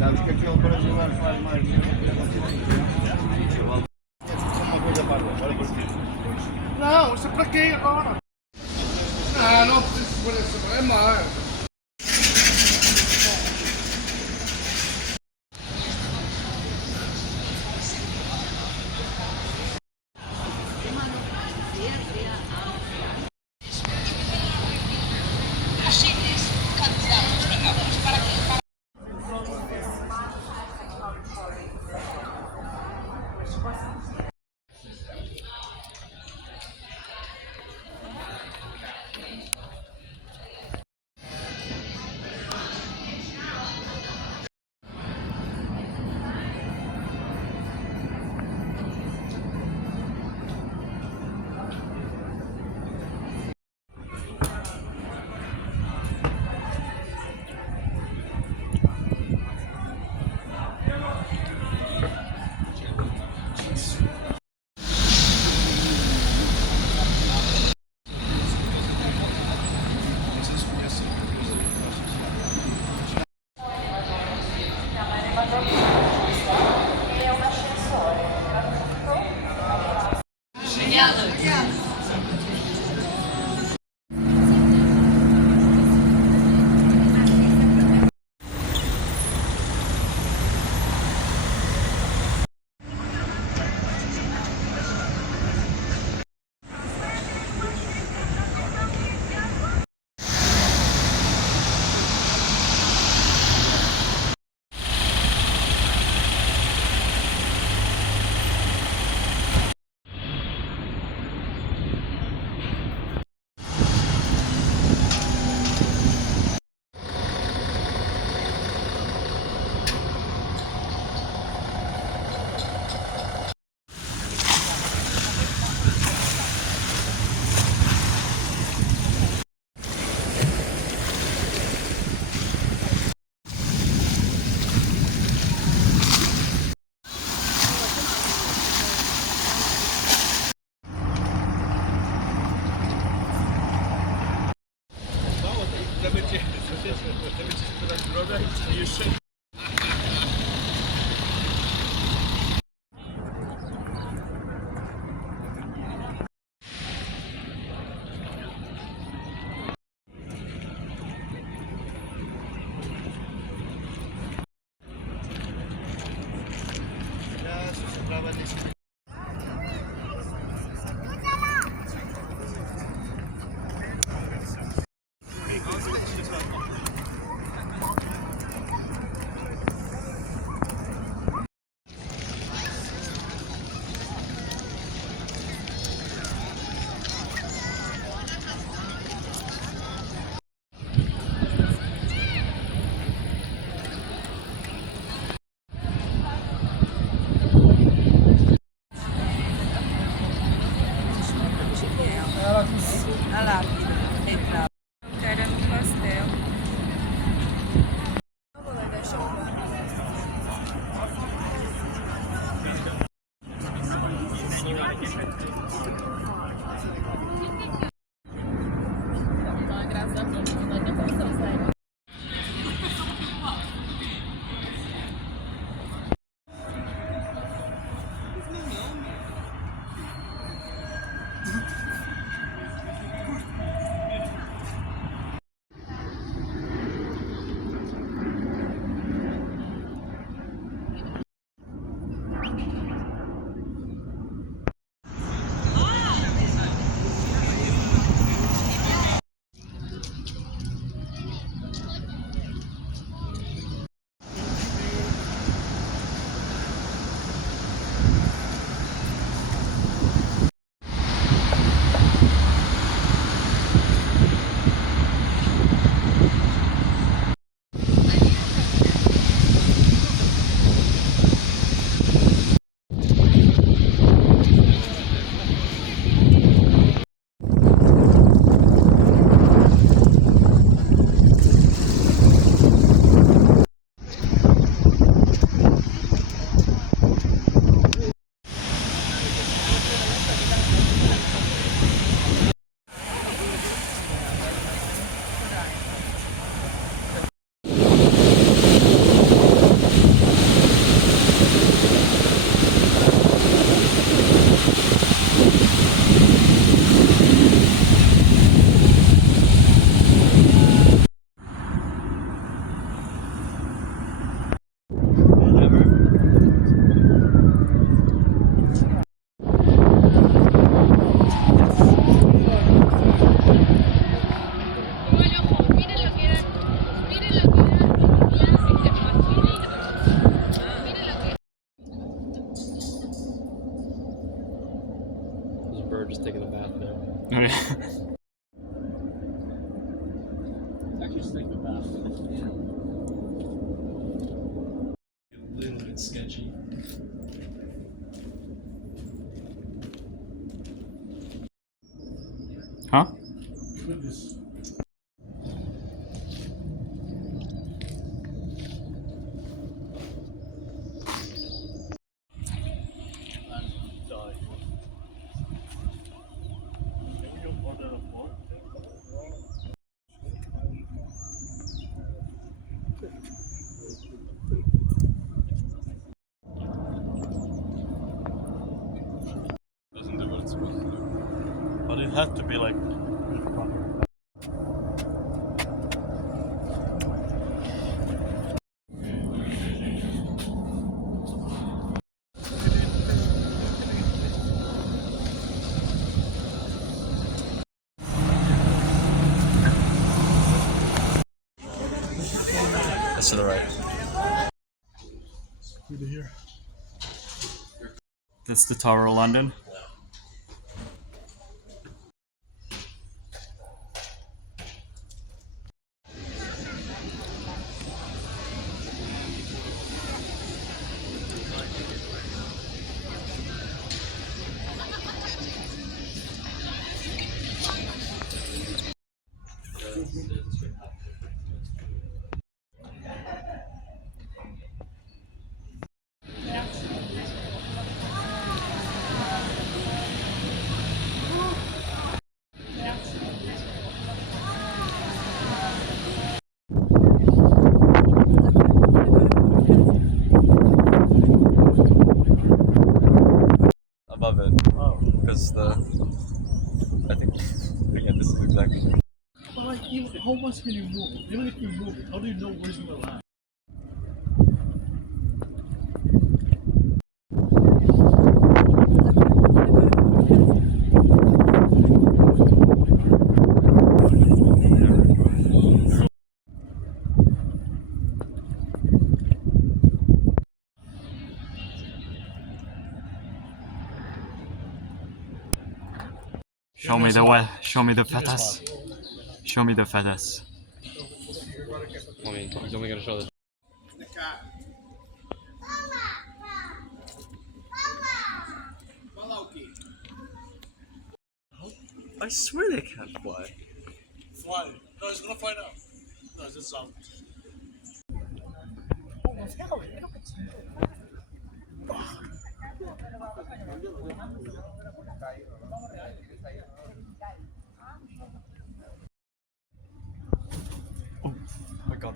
Sabes que aqui ele para jogar faz mais. Uma coisa para agora para ti. Não, isso é para quê agora? Não preciso por isso, é mais. Okay. Actually, just think of that. A little bit sketchy. Huh? Goodness. Doesn't do what it's supposed to do. But it had to be like. That's to the right. Through here. That's the Tower of London. Above it. Oh. Because I think yeah, this is exactly. But like, even, how much can you move? Even if you move it, how do you know where's gonna land? Show me the what? Show me the fetus. Show me the fetus. I mean, he's only gonna show the. I swear they can't fly. Fly. No, he's gonna find out. No, it's just out. Oh my god.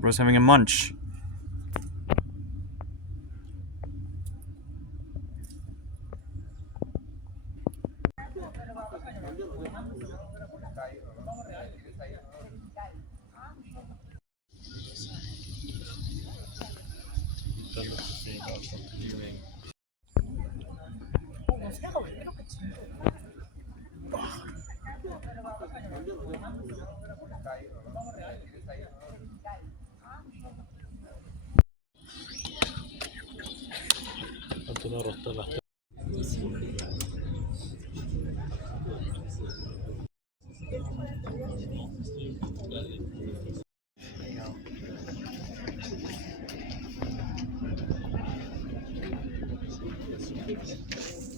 Bro's having a munch.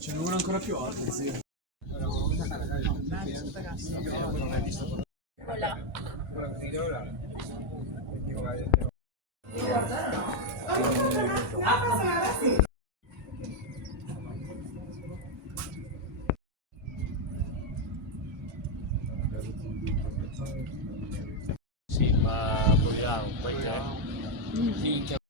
Ce n'è una ancora più alta, sì. Sì, ma vogliamo perché?